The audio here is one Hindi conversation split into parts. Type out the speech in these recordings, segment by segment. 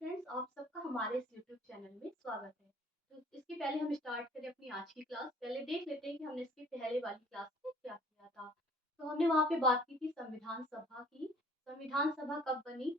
फ्रेंड्स, आप सबका हमारे इस यूट्यूब चैनल में स्वागत है। तो इसके पहले हम स्टार्ट करें अपनी आज की क्लास, पहले देख लेते हैं कि हमने इसके पहले वाली क्लास में क्या किया था। तो हमने वहाँ पे बात की थी संविधान सभा की। संविधान सभा कब बनी?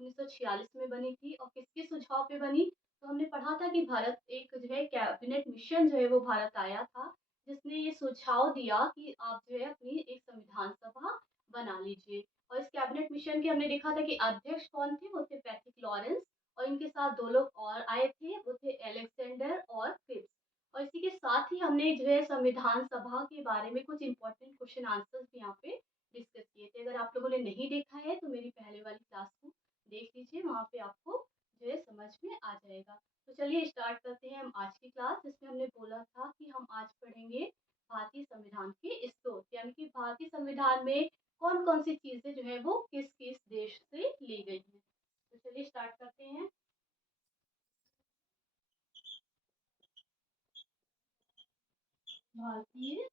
1946 में बनी थी और किसके सुझाव पे बनी? तो हमने पढ़ा था कि भारत एक जो है कैबिनेट मिशन जो है वो भारत आया था, जिसने ये सुझाव दिया कि आप जो है अपनी एक संविधान सभा बना लीजिए। और इस कैबिनेट मिशन के हमने देखा था कि अध्यक्ष कौन थे, वो थे पैट्रिक लॉरेंस, और इनके साथ दो लोग और आए थे, वो थे अलेक्जेंडर और फिप्स। और इसी के साथ ही हमने जो है संविधान सभा के बारे में कुछ इंपॉर्टेंट क्वेश्चन आंसर्स भी यहाँ पे डिस्कस किए थे। अगर आप लोगों ने नहीं देखा है तो मेरी पहले वाली क्लास को देख लीजिए, वहाँ पे आपको जो है समझ में आ जाएगा। तो चलिए स्टार्ट करते हैं हम आज की क्लास, जिसमें हमने बोला था कि हम आज पढ़ेंगे भारतीय संविधान के स्रोत, यानी कि भारतीय संविधान में कौन कौन सी चीजें जो है वो किस किस देश से ली गई हैं। तो चलिए स्टार्ट करते हैं। भारतीय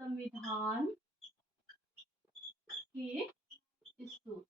संविधान के स्रोत।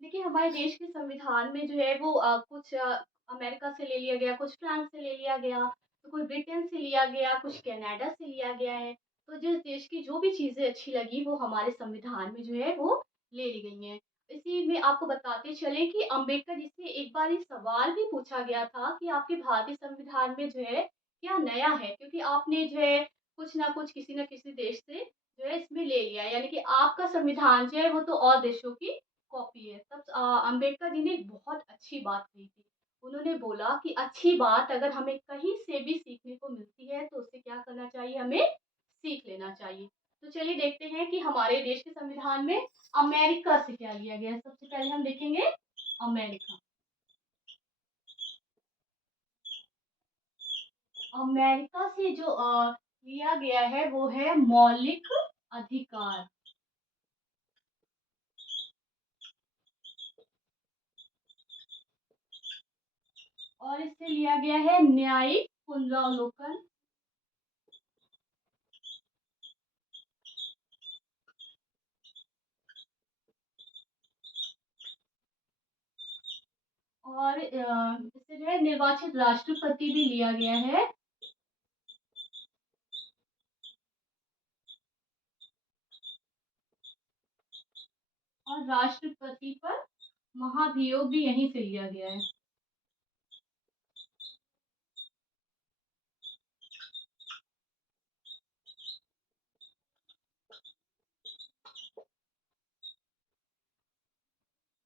देखिए, हमारे देश के संविधान में जो है वो कुछ अमेरिका से ले लिया गया, कुछ फ्रांस से ले लिया गया, तो कोई ब्रिटेन से लिया गया, कुछ कनाडा से लिया गया है। तो जिस देश की जो भी चीजें अच्छी लगी वो हमारे संविधान में जो है वो ले ली गई हैं। इसी में आपको बताते चले कि अम्बेडकर जी से एक बार ये सवाल भी पूछा गया था कि आपके भारतीय संविधान में जो है क्या नया है, क्योंकि आपने जो है कुछ ना कुछ किसी न किसी देश से जो है इसमें ले लिया, यानी कि आपका संविधान जो है वो तो और देशों की कॉपी है। तब अम्बेडकर जी ने एक बहुत अच्छी बात कही थी। उन्होंने बोला कि अच्छी बात अगर हमें कहीं से भी सीखने को मिलती है तो उससे क्या करना चाहिए, हमें सीख लेना चाहिए। तो चलिए देखते हैं कि हमारे देश के संविधान में अमेरिका से क्या लिया गया है। सबसे पहले हम देखेंगे अमेरिका। अमेरिका से जो लिया गया है वो है मौलिक अधिकार, और इससे लिया गया है न्यायिक पुनरावलोकन। और इससे जो है निर्वाचित राष्ट्रपति भी लिया गया है। और राष्ट्रपति पर महाभियोग भी यहीं से लिया गया है।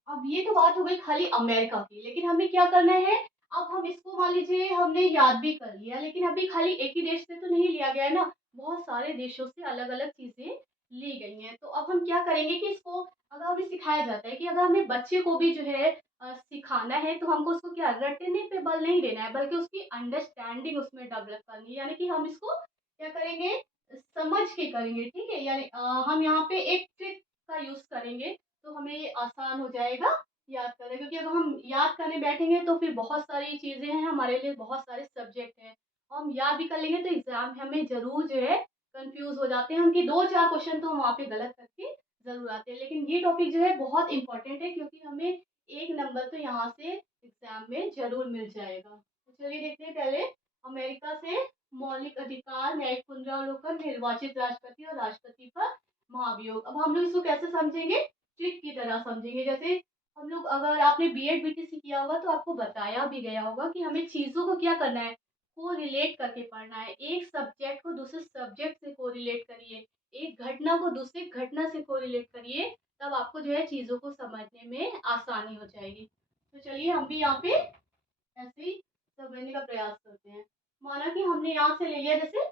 अब ये तो बात हो गई खाली अमेरिका की, लेकिन हमें क्या करना है? अब हम इसको मान लीजिए हमने याद भी कर लिया, लेकिन अभी खाली एक ही देश से तो नहीं लिया गया है ना, बहुत सारे देशों से अलग अलग चीजें ली गई हैं। तो अब हम क्या करेंगे कि इसको अगर हमें सिखाया जाता है कि अगर हमें बच्चे को भी जो है सिखाना है, तो हमको उसको क्या रटने पे बल नहीं देना है, बल्कि उसकी अंडरस्टैंडिंग उसमें डेवलप करनी है, यानी कि हम इसको क्या करेंगे, समझ के करेंगे। ठीक है, यानी हम यहाँ पे एक ट्रिक का यूज करेंगे, तो हमें ये आसान हो जाएगा याद करना, क्योंकि अगर हम याद करने बैठेंगे तो फिर बहुत सारी चीजें हैं, हमारे लिए बहुत सारे सब्जेक्ट हैं, और हम याद भी कर लेंगे तो एग्जाम में हमें जरूर जो है कंफ्यूज हो जाते हैं हम, कि दो चार क्वेश्चन तो हम वहाँ पे गलत करके जरूर आते हैं। लेकिन ये टॉपिक जो है बहुत इंपॉर्टेंट है, क्योंकि हमें एक नंबर तो यहाँ से एग्जाम में जरूर मिल जाएगा। तो चलिए देखते हैं पहले अमेरिका से मौलिक अधिकार, न्यायिक पुनरावलोकन, निर्वाचित राष्ट्रपति और राष्ट्रपति पर महाभियोग। अब हम लोग इसको कैसे समझेंगे? ट्रिक की तरह समझेंगे। जैसे हम लोग, अगर आपने बीएड बीटीसी किया होगा तो आपको बताया भी गया होगा कि हमें चीजों को क्या करना है, को रिलेट करके पढ़ना है। एक सब्जेक्ट को दूसरे सब्जेक्ट से को रिलेट करिए, एक घटना को दूसरी घटना से को रिलेट करिए, तब आपको जो है चीजों को समझने में आसानी हो जाएगी। तो चलिए हम भी यहाँ पे ऐसे ही समझने का प्रयास करते हैं। माना कि हमने यहाँ से ले लिया, जैसे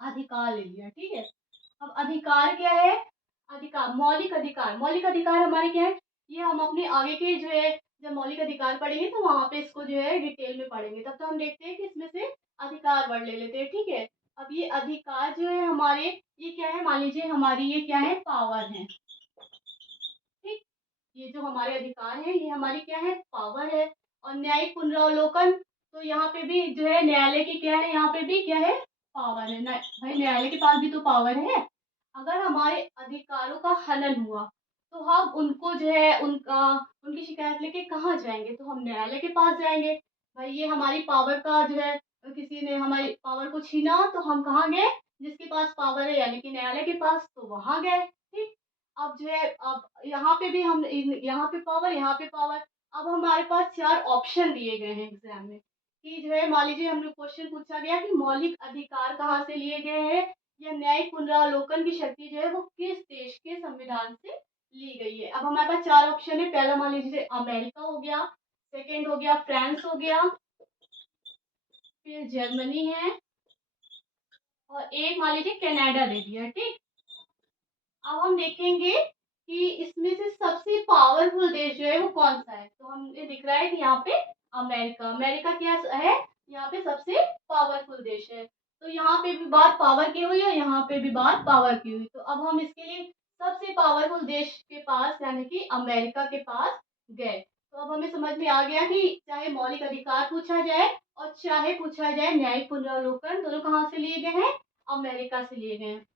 अधिकार ले लिया, ठीक है। अब अधिकार क्या है? अधिकार, मौलिक अधिकार। मौलिक अधिकार हमारे क्या है, ये हम अपने आगे के जो है जब मौलिक अधिकार पढ़ेंगे तो वहां पे इसको जो है डिटेल में पढ़ेंगे। तब तो हम देखते हैं कि इसमें से अधिकार वर्ड ले लेते हैं, ठीक है। अब ये अधिकार जो है हमारे, ये क्या है, मान लीजिए हमारी ये क्या है, पावर है, ठीक। ये जो हमारे अधिकार है ये हमारी क्या है, पावर है। और न्यायिक पुनरावलोकन, तो यहाँ पे भी जो है न्यायालय की क्या है, यहाँ पे भी क्या है, पावर है ना भाई, न्यायालय के पास भी तो पावर है। अगर हमारे अधिकारों का हनन हुआ तो हम उनको जो है उनका उनकी शिकायत लेके कहाँ जाएंगे, तो हम न्यायालय के पास जाएंगे। भाई ये हमारी पावर का जो है, किसी ने हमारी पावर को छीना तो हम कहाँ गए, जिसके पास पावर है यानी कि न्यायालय के पास, तो वहां गए। ठीक। अब जो है, अब यहाँ पे भी हम यहाँ पे पावर, यहाँ पे पावर। अब हमारे पास चार ऑप्शन दिए गए हैं एग्जाम में कि जो है, मान लीजिए हम लोग क्वेश्चन पूछा गया कि मौलिक अधिकार कहाँ से लिए गए हैं या न्यायिक पुनरावलोकन की शक्ति जो है वो किस देश के संविधान से ली गई है। अब हमारे पास चार ऑप्शन है। पहला मान लीजिए अमेरिका हो गया, सेकंड हो गया फ्रांस हो गया, फिर जर्मनी है, और एक मान लीजिए कनाडा दे दिया। ठीक। अब हम देखेंगे कि इसमें से सबसे पावरफुल देश जो है वो कौन सा है, तो हमें दिख रहा है कि यहाँ पे अमेरिका, अमेरिका क्या है, यहाँ पे सबसे पावरफुल देश है। तो यहाँ पे भी बात पावर की हुई है, यहाँ पे भी बात पावर की हुई, तो अब हम इसके लिए सबसे पावरफुल देश के पास यानी कि अमेरिका के पास गए। तो अब हमें समझ में आ गया कि चाहे मौलिक अधिकार पूछा जाए और चाहे पूछा जाए न्यायिक पुनरावलोकन, दोनों कहाँ से लिए गए हैं, अमेरिका से लिए गए हैं।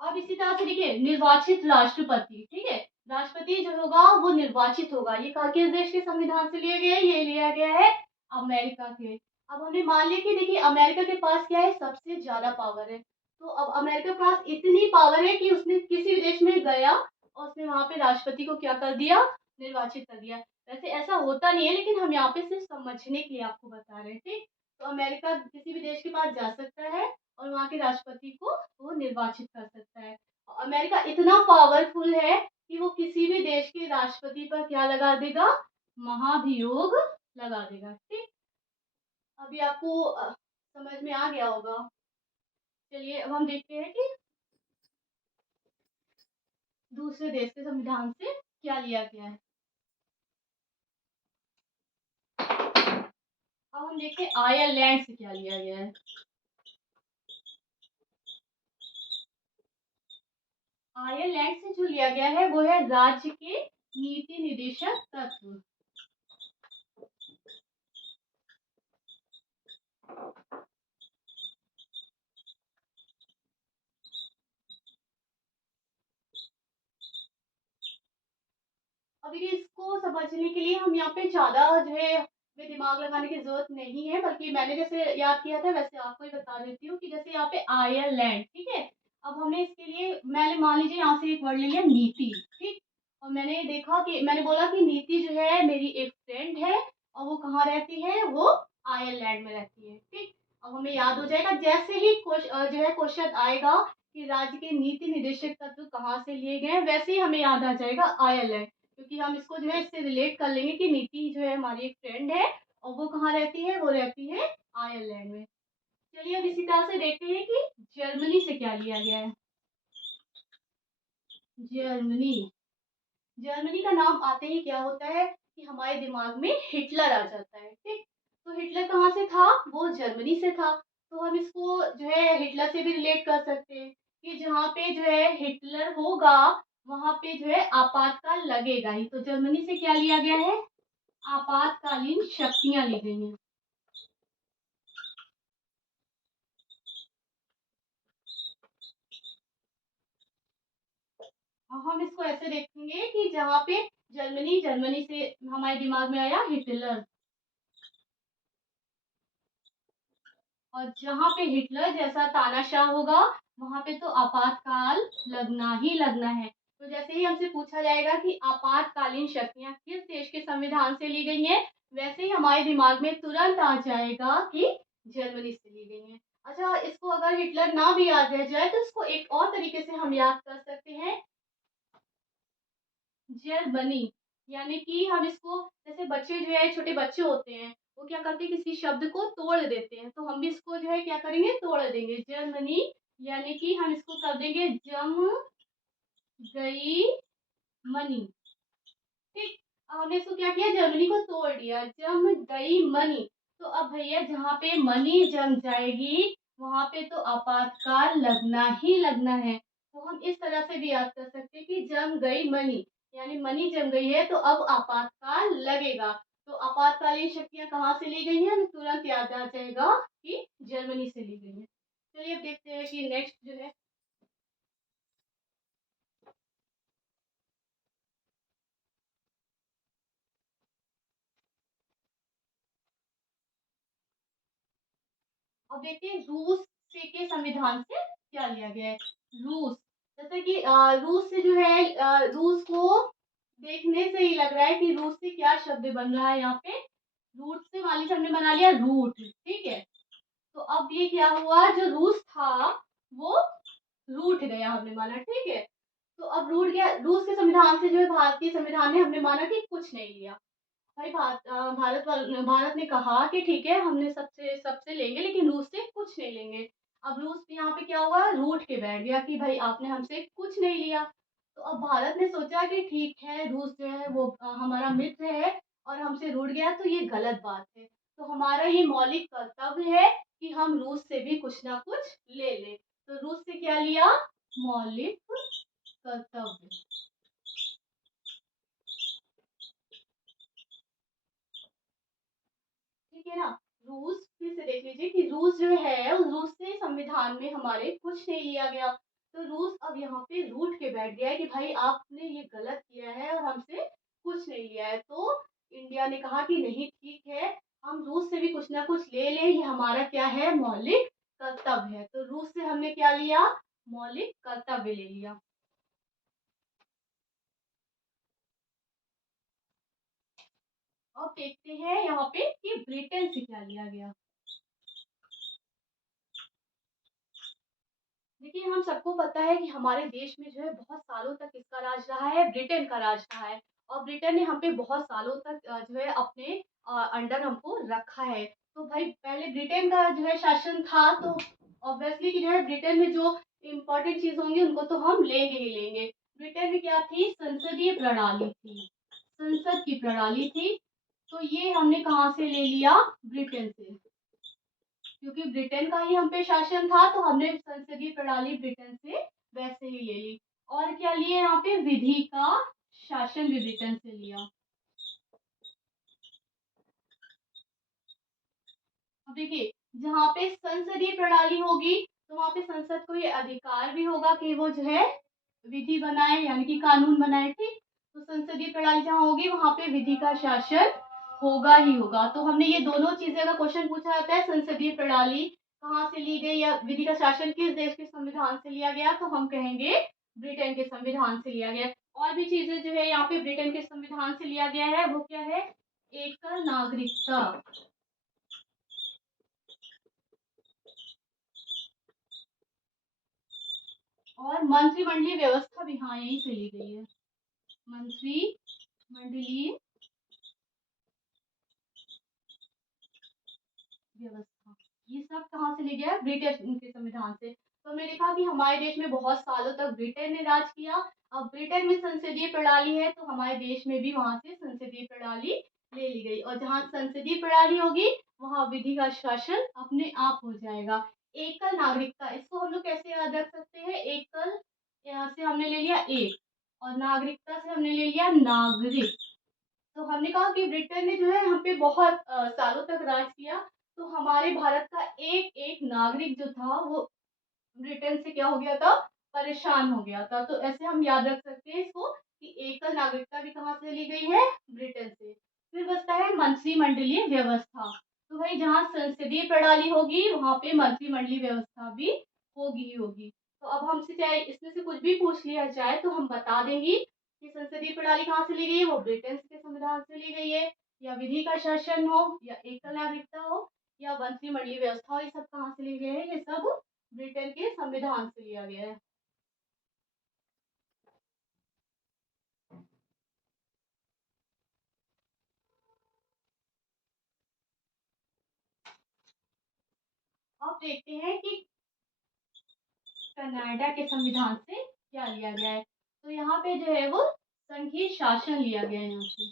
अब इसी तरह से देखिए निर्वाचित राष्ट्रपति, ठीक है, राष्ट्रपति जो होगा वो निर्वाचित होगा, ये किस देश के संविधान से लिया गया है, ये लिया गया है अमेरिका के। अब हमने मान लिया कि देखिए अमेरिका के पास क्या है, सबसे ज्यादा पावर है। तो अब अमेरिका के पास इतनी पावर है कि उसने किसी भी देश में गया और उसने वहां पे राष्ट्रपति को क्या कर दिया, निर्वाचित कर दिया। वैसे ऐसा होता नहीं है, लेकिन हम यहाँ पे सिर्फ समझने के लिए आपको बता रहे हैं। ठीक। तो अमेरिका किसी भी देश के पास जा सकता है और वहाँ के राष्ट्रपति को वो निर्वाचित कर सकता है। अमेरिका इतना पावरफुल है कि वो किसी भी देश के राष्ट्रपति पर क्या लगा देगा, महाभियोग लगा देगा। ठीक। अभी आपको समझ में आ गया होगा। चलिए अब हम देखते हैं कि दूसरे देश के संविधान से क्या लिया गया है। अब हम देखते हैं आयरलैंड से क्या लिया गया है। आयरलैंड से जो लिया गया है वो है राज्य के नीति निदेशक तत्व। अब देखिए इसको समझने के लिए हम यहाँ पे ज्यादा जो है हमें दिमाग लगाने की जरूरत नहीं है, बल्कि मैंने जैसे याद किया था वैसे आपको ही बता देती हूँ कि जैसे यहाँ पे आयरलैंड, ठीक है। अब हमने इसके लिए, मैंने मान लीजिए यहाँ से एक वर्ड ले लिया नीति। ठीक। और मैंने देखा कि मैंने बोला कि नीति जो है मेरी एक फ्रेंड है और वो कहाँ रहती है, वो आयरलैंड में रहती है। ठीक। अब हमें याद हो जाएगा जैसे ही जो है क्वेश्चन आएगा कि राज्य के नीति निदेशक तत्व कहाँ से लिए गए हैं, वैसे ही हमें याद आ जाएगा आयरलैंड, क्योंकि हम इसको जो है इससे रिलेट कर लेंगे कि नीति जो है हमारी एक फ्रेंड है और वो कहाँ रहती है, वो रहती है आयरलैंड में। चलिए अब इसी तरह से देखते हैं कि जर्मनी से क्या लिया गया है। जर्मनी, जर्मनी का नाम आते ही क्या होता है कि हमारे दिमाग में हिटलर आ जाता है। ठीक। तो हिटलर कहाँ से था, वो जर्मनी से था। तो हम इसको जो है हिटलर से भी रिलेट कर सकते हैं कि जहाँ पे जो है हिटलर होगा वहां पे जो है आपातकाल लगेगा ही। तो जर्मनी से क्या लिया गया है, आपातकालीन शक्तियां ली गई हैं। अब हम इसको ऐसे देखेंगे कि जहाँ पे जर्मनी, जर्मनी से हमारे दिमाग में आया हिटलर, और जहाँ पे हिटलर जैसा तानाशाह होगा वहां पे तो आपातकाल लगना ही लगना है। तो जैसे ही हमसे पूछा जाएगा कि आपातकालीन शक्तियां किस देश के संविधान से ली गई हैं, वैसे ही हमारे दिमाग में तुरंत आ जाएगा कि जर्मनी से ली गई हैं। अच्छा, इसको अगर हिटलर ना भी याद रह जाए तो इसको एक और तरीके से हम याद कर सकते हैं, जर्मनी, यानी कि हम इसको, जैसे बच्चे जो है छोटे बच्चे होते हैं वो क्या करते हैं, किसी शब्द को तोड़ देते हैं, तो हम भी इसको जो है क्या करेंगे, तोड़ देंगे। जर्मनी यानी कि हम इसको कर देंगे जम गई मनी। ठीक। अब हमने इसको क्या किया, जर्मनी को तोड़ दिया, जम गई मनी। तो अब भैया जहाँ पे मनी जम जाएगी वहां पे तो आपातकाल लगना ही लगना है। तो हम इस तरह से भी याद कर सकते हैं कि जम गई मनी, यानी मनी जम गई है तो अब आपातकाल लगेगा। तो आपातकालीन शक्तियाँ कहाँ से ली गई हैं? हमें तुरंत याद आ जाएगा कि जर्मनी से ली गई हैं। चलिए अब देखते हैं कि नेक्स्ट जो है अब देखते हैं रूस से के संविधान से क्या लिया गया है। रूस, जैसे कि रूस से जो है रूस को देखने से ही लग रहा है कि रूस से क्या शब्द बन रहा है यहाँ पे। रूट से मान लीजिए हमने बना लिया रूट, ठीक है। तो अब ये क्या हुआ, जो रूस था वो रूठ गया, हमने माना, ठीक है। तो अब रूठ गया, रूस के संविधान से जो है भारतीय संविधान में हमने माना कि कुछ नहीं लिया। भाई भारत ने कहा कि ठीक है हमने सबसे सबसे लेंगे लेकिन रूस से कुछ नहीं लेंगे। अब रूस यहाँ पे क्या हुआ, रूठ के बैठ गया कि भाई आपने हमसे कुछ नहीं लिया। तो अब भारत ने सोचा कि ठीक है रूस जो है वो हमारा मित्र है और हमसे रूठ गया तो ये गलत बात है। तो हमारा ये मौलिक कर्तव्य है कि हम रूस से भी कुछ ना कुछ ले लें। तो रूस से क्या लिया, मौलिक कर्तव्य, ठीक है ना। रूस फिर से देख लीजिए कि रूस जो है उस रूस से संविधान में हमारे कुछ नहीं लिया गया। तो रूस अब यहाँ पे रूठ के बैठ गया है कि भाई आपने ये गलत किया है और हमसे कुछ नहीं लिया है। तो इंडिया ने कहा कि नहीं ठीक है, हम रूस से भी कुछ ना कुछ ले लें, ये हमारा क्या है, मौलिक कर्तव्य है। तो रूस से हमने क्या लिया, मौलिक कर्तव्य ले लिया। अब देखते हैं यहाँ पे कि ब्रिटेन से क्या लिया गया। देखिए हम सबको पता है कि हमारे देश में जो है बहुत सालों तक किसका राज रहा है, ब्रिटेन का राज रहा है। और ब्रिटेन ने हम पे बहुत सालों तक जो है अपने अंडर हमको रखा है। तो भाई पहले ब्रिटेन का जो है शासन था, तो ऑब्वियसली कि जो है ब्रिटेन में जो इम्पोर्टेंट चीज होंगी उनको तो हम लेंगे ही लेंगे। ब्रिटेन में क्या थी, संसदीय प्रणाली थी, संसद की प्रणाली थी। तो ये हमने कहाँ से ले लिया, ब्रिटेन से, क्योंकि ब्रिटेन का ही हम पे शासन था तो हमने संसदीय प्रणाली ब्रिटेन से वैसे ही ले ली। और क्या लिए यहाँ पे, विधि का शासन भी ब्रिटेन से लिया। अब देखिए जहाँ पे संसदीय प्रणाली होगी तो वहां पे संसद को ये अधिकार भी होगा कि वो जो है विधि बनाए यानी कि कानून बनाए, ठीक। तो संसदीय प्रणाली जहाँ होगी वहां पे विधि का शासन होगा ही होगा। तो हमने ये दोनों चीजें का क्वेश्चन पूछा जाता है, संसदीय प्रणाली कहाँ से ली गई या विधि का शासन किस देश के संविधान से लिया गया, तो हम कहेंगे ब्रिटेन के संविधान से लिया गया। और भी चीजें जो है यहाँ पे ब्रिटेन के संविधान से लिया गया है, वो क्या है, एकल नागरिकता, और मंत्रिमंडलीय व्यवस्था भी, हाँ यही से ली गई है, मंत्रिमंडलीय व्यवस्था। ये सब कहाँ से ले गया, ब्रिटिश के संविधान से। तो हमने देखा कि हमारे देश में बहुत सालों तक ब्रिटेन ने राज किया। अब ब्रिटेन में संसदीय प्रणाली है तो हमारे देश में भी वहां से संसदीय प्रणाली ले ली गई, और जहाँ संसदीय प्रणाली होगी वहां विधि का शासन अपने आप हो जाएगा। एकल नागरिकता, इसको हम लोग कैसे याद रख सकते हैं, एकल यहाँ से हमने ले लिया एक, और नागरिकता से हमने ले लिया नागरिक। तो हमने कहा कि ब्रिटेन ने जो है हम पे बहुत सालों तक राज किया। तो हमारे भारत का एक एक नागरिक जो था वो ब्रिटेन से क्या हो गया था, परेशान हो गया था। तो ऐसे हम याद रख सकते हैं इसको कि एकल नागरिकता भी कहाँ से ली गई है, ब्रिटेन से। फिर बचता है मंत्रिमंडलीय व्यवस्था। तो भाई जहाँ संसदीय प्रणाली होगी वहां पे मंत्रिमंडलीय व्यवस्था भी होगी ही होगी। तो अब हमसे चाहे इसमें से कुछ भी पूछ लिया जाए तो हम बता देंगे कि संसदीय प्रणाली कहाँ से ली गई है, वो ब्रिटेन के संविधान से ली गई है। या विधि का शासन हो या एकल नागरिकता हो या मंत्रिमंडलीय व्यवस्था हो, ये सब कहाँ से लिए गए हैं, ये सब ब्रिटेन के संविधान से लिया गया है। अब देखते हैं कि कनाडा के संविधान से क्या लिया गया है। तो यहाँ पे जो है वो संघीय शासन लिया गया है यहाँ से।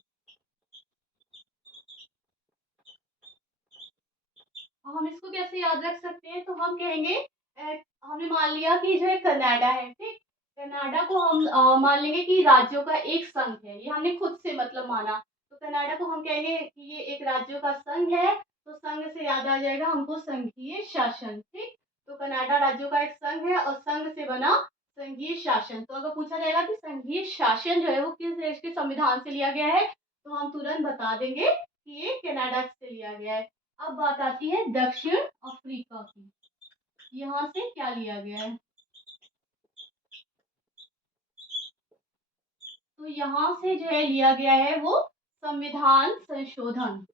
और हम इसको कैसे याद रख सकते हैं, तो हम कहेंगे हमने मान लिया कि जो है कनाडा है, ठीक। कनाडा को हम मान लेंगे कि राज्यों का एक संघ है, ये हमने खुद से मतलब माना। तो कनाडा को हम कहेंगे कि ये एक राज्यों का संघ है, तो संघ से याद आ जाएगा हमको संघीय शासन, ठीक? तो कनाडा राज्यों का एक संघ है और संघ से बना संघीय शासन। तो अगर पूछा जाएगा कि संघीय शासन जो है वो किस देश के संविधान से लिया गया है, तो हम तुरंत बता देंगे कि ये कनाडा से लिया गया है। अब बात आती है दक्षिण अफ्रीका की। यहाँ से क्या लिया गया है? तो यहाँ से जो है लिया गया है वो संविधान संशोधन।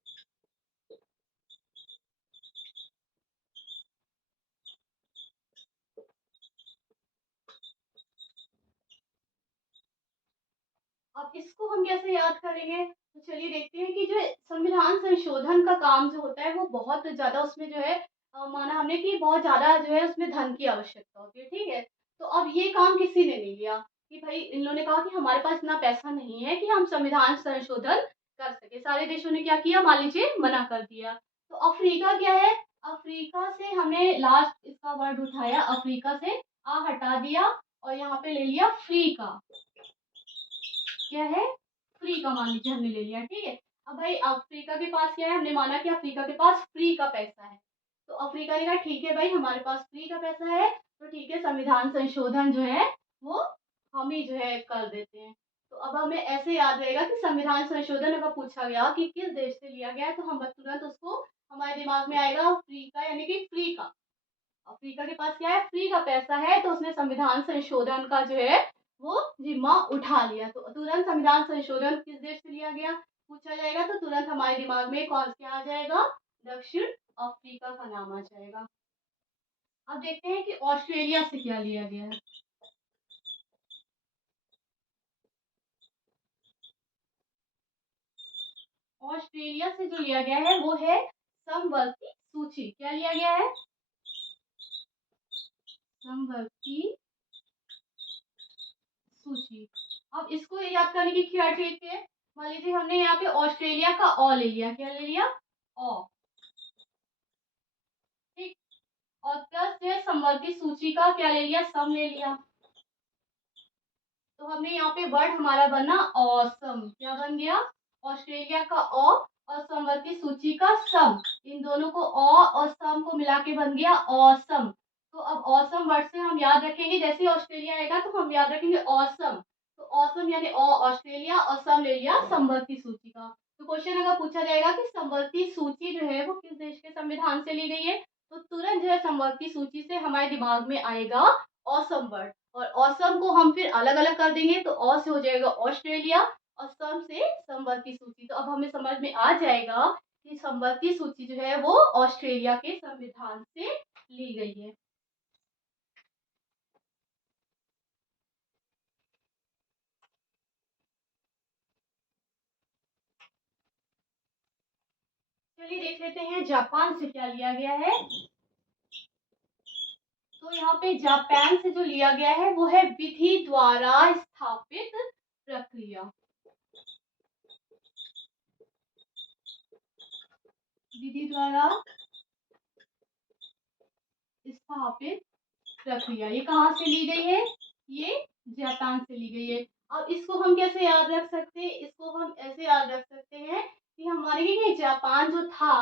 अब इसको हम कैसे याद करेंगे? तो चलिए देखते हैं कि जो संविधान संशोधन का काम जो होता है वो बहुत ज़्यादा उसमें जो है माना हमने कि बहुत ज़्यादा जो है उसमें धन की आवश्यकता होती है, ठीक है? तो अब ये काम किसी ने नहीं लिया कि भाई इन लोगों ने कहा कि हमारे पास इतना पैसा नहीं है कि हम संविधान संशोधन कर सके। सारे देशों ने क्या किया मान लीजिए मना कर दिया। तो अफ्रीका क्या है? अफ्रीका से हमने लास्ट इसका वर्ड उठाया, अफ्रीका से हटा दिया और यहाँ पे ले लिया फ्री का। क्या है? फ्री का मान लीजिए हमने ले लिया, ठीक है। अब भाई अफ्रीका के पास क्या है? हमने माना कि अफ्रीका के पास फ्री का पैसा है। तो अफ्रीका ने कहा ठीक है भाई हमारे पास फ्री का पैसा है, तो ठीक है संविधान संशोधन जो है वो हम ही जो है कर देते हैं। तो अब हमें ऐसे याद रहेगा कि संविधान संशोधन अगर पूछा गया कि किस देश से लिया गया है, तो हम तुरंत उसको हमारे दिमाग में आएगा फ्री का, यानी कि फ्री का। अफ्रीका के पास क्या है? फ्री का पैसा है, तो उसने संविधान संशोधन का जो है वो जिम्मा उठा लिया। तो तुरंत संविधान संशोधन किस देश से लिया गया पूछा जाएगा, तो तुरंत हमारे दिमाग में कौन क्या आ जाएगा? दक्षिण अफ्रीका का नाम आ जाएगा। अब देखते हैं कि ऑस्ट्रेलिया से क्या लिया गया है। ऑस्ट्रेलिया से जो लिया गया है वो है समवर्ती सूची। क्या लिया गया है? समवर्ती सूची। अब इसको याद करने की क्या ट्रिक है? मान लीजिए हमने यहाँ पे ऑस्ट्रेलिया का ले लिया। क्या ले लिया? ऑ। ठीक। और प्लस जो है समवर्ती सूची का क्या ले लिया? सम ले लिया। तो हमने यहाँ पे वर्ड हमारा बना ऑसम। क्या बन गया? ऑस्ट्रेलिया का और समवर्ती सूची का सम, इन दोनों को और सम को मिला के बन गया ऑसम। तो अब ऑसम वर्ड से हम याद रखेंगे, जैसे ऑस्ट्रेलिया आएगा तो हम याद रखेंगे ऑसम। तो ऑसम यानी ऑस्ट्रेलिया और सम ले लिया समवर्ती सूची का। तो क्वेश्चन अगर पूछा जाएगा कि समवर्ती सूची जो है वो किस देश के संविधान से ली गई है, तो तुरंत जो है समवर्ती सूची से हमारे दिमाग में आएगा ऑसम वर्ड। और ऑसम को हम फिर अलग अलग कर देंगे, तो ऑ से हो जाएगा ऑस्ट्रेलिया और सम से समवर्ती सूची। तो अब हमें समझ में आ जाएगा कि समवर्ती सूची जो है वो ऑस्ट्रेलिया के संविधान से ली गई है। चलिए देख लेते हैं जापान से क्या लिया गया है। तो यहाँ पे जापान से जो लिया गया है वो है विधि द्वारा स्थापित प्रक्रिया। विधि द्वारा स्थापित प्रक्रिया, ये कहाँ से ली गई है? ये जापान से ली गई है। अब इसको हम कैसे याद रख सकते हैं? इसको हम ऐसे याद रख सकते हैं कि हम मानेंगे कि जापान जो था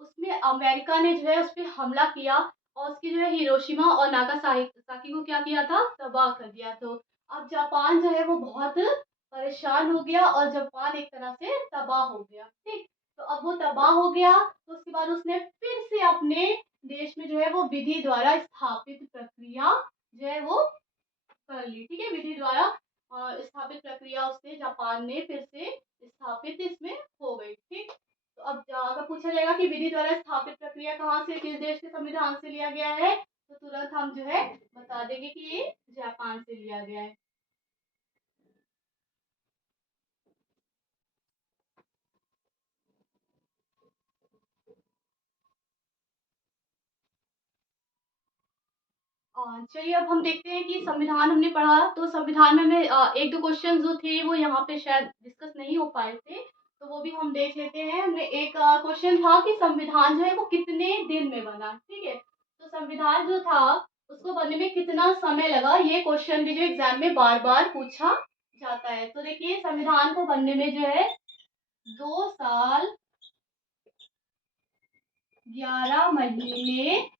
उसमें अमेरिका ने जो है उस पर हमला किया और उसकी जो है हिरोशिमा और नागासाकी को क्या किया था? तबाह कर दिया। तो अब जापान जो है वो बहुत परेशान हो गया और जापान एक तरह से तबाह हो गया, ठीक। तो अब वो तबाह हो गया, तो उसके बाद उसने फिर से अपने देश में जो है वो विधि द्वारा स्थापित प्रक्रिया जो है वो कर ली, ठीक है। विधि द्वारा स्थापित प्रक्रिया उसने जापान ने फिर से स्थापित इसमें हो गई, ठीक। तो अब अगर पूछा जाएगा कि विधि द्वारा स्थापित प्रक्रिया कहाँ से किस देश के संविधान से लिया गया है, तो तुरंत हम जो है बता देंगे कि ये जापान से लिया गया है। चलिए अब हम देखते हैं कि संविधान हमने पढ़ा, तो संविधान में हमें एक दो क्वेश्चन जो थे वो यहाँ पे शायद डिस्कस नहीं हो पाए थे, तो वो भी हम देख लेते हैं। हमने एक क्वेश्चन था कि संविधान जो है वो कितने दिन में बना, ठीक है। तो संविधान जो था उसको बनने में कितना समय लगा, ये क्वेश्चन भी जो एग्जाम में बार बार पूछा जाता है। तो देखिए संविधान को बनने में जो है 2 साल 11 महीने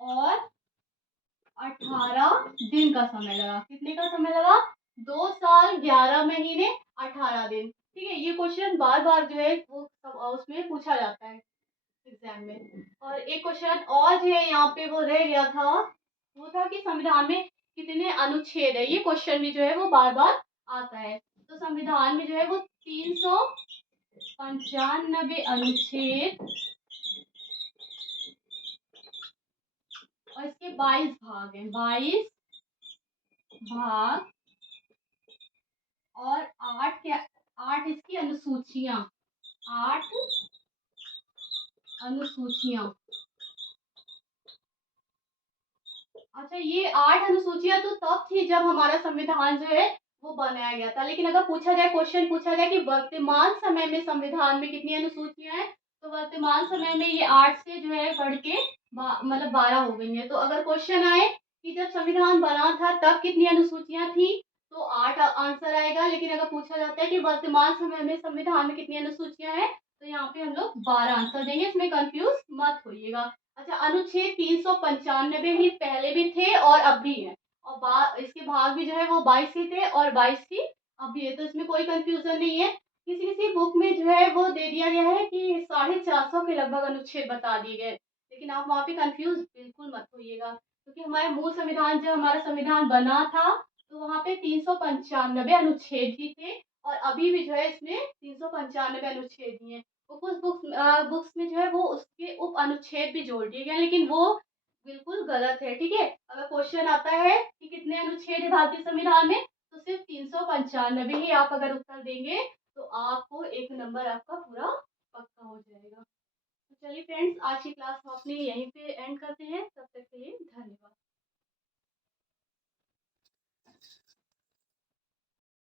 और 18 दिन का समय लगा। कितने का समय लगा? 2 साल 11 महीने 18 दिन। ठीक है, ये क्वेश्चन बार बार जो है वो उसमें पूछा जाता है एग्जाम में। और एक क्वेश्चन और जो है यहाँ पे वो रह गया था, वो था कि संविधान में कितने अनुच्छेद है। ये क्वेश्चन भी जो है वो बार बार आता है। तो संविधान में जो है वो 395 अनुच्छेद और इसके 22 भाग हैं। 22 भाग और 8 इसकी अनुसूचियां। 8 अनुसूचियां। अच्छा, ये 8 अनुसूचियां तो तब थी जब हमारा संविधान जो है वो बनाया गया था। लेकिन अगर पूछा जाए, क्वेश्चन पूछा जाए कि वर्तमान समय में संविधान में कितनी अनुसूचियां हैं, तो वर्तमान समय में ये 8 से जो है बढ़ के मतलब 12 हो गई है। तो अगर क्वेश्चन आए कि जब संविधान बना था तब कितनी अनुसूचियां थी, तो 8 आंसर आएगा। लेकिन अगर पूछा जाता है कि वर्तमान समय में संविधान में कितनी अनुसूचियां हैं, तो यहाँ पे हम लोग 12 आंसर देंगे। इसमें कंफ्यूज मत होइएगा। अच्छा, अनुच्छेद 395 ही पहले भी थे और अब भी है। और इसके भाग भी जो है वो 22 ही थे और 22 ही अब भी है। तो इसमें कोई कंफ्यूजन नहीं है। किसी किसी बुक में जो है वो दे दिया गया है कि 450 के लगभग अनुच्छेद बता दिए गए। लेकिन आप वहाँ पे कंफ्यूज बिल्कुल मत होइएगा, क्योंकि हमारा मूल संविधान, जब हमारा संविधान बना था तो वहाँ पे 395 अनुच्छेद ही थे। और अभी भी जो है इसमें 395 अनुच्छेद ही हैं। वो कुछ बुक्स में जो है वो उसके उप अनुच्छेद भी जोड़ दिए गए हैं, लेकिन वो बिल्कुल गलत है। ठीक है, अगर क्वेश्चन आता है कि कितने अनुच्छेद है भारतीय संविधान में, तो सिर्फ 395 ही आप अगर उत्तर देंगे तो आपको 1 नंबर आपका पूरा पक्का हो जाएगा। तो चलिए फ्रेंड्स, आज की क्लास हम अपनी यहीं पे एंड करते हैं। तब तक के लिए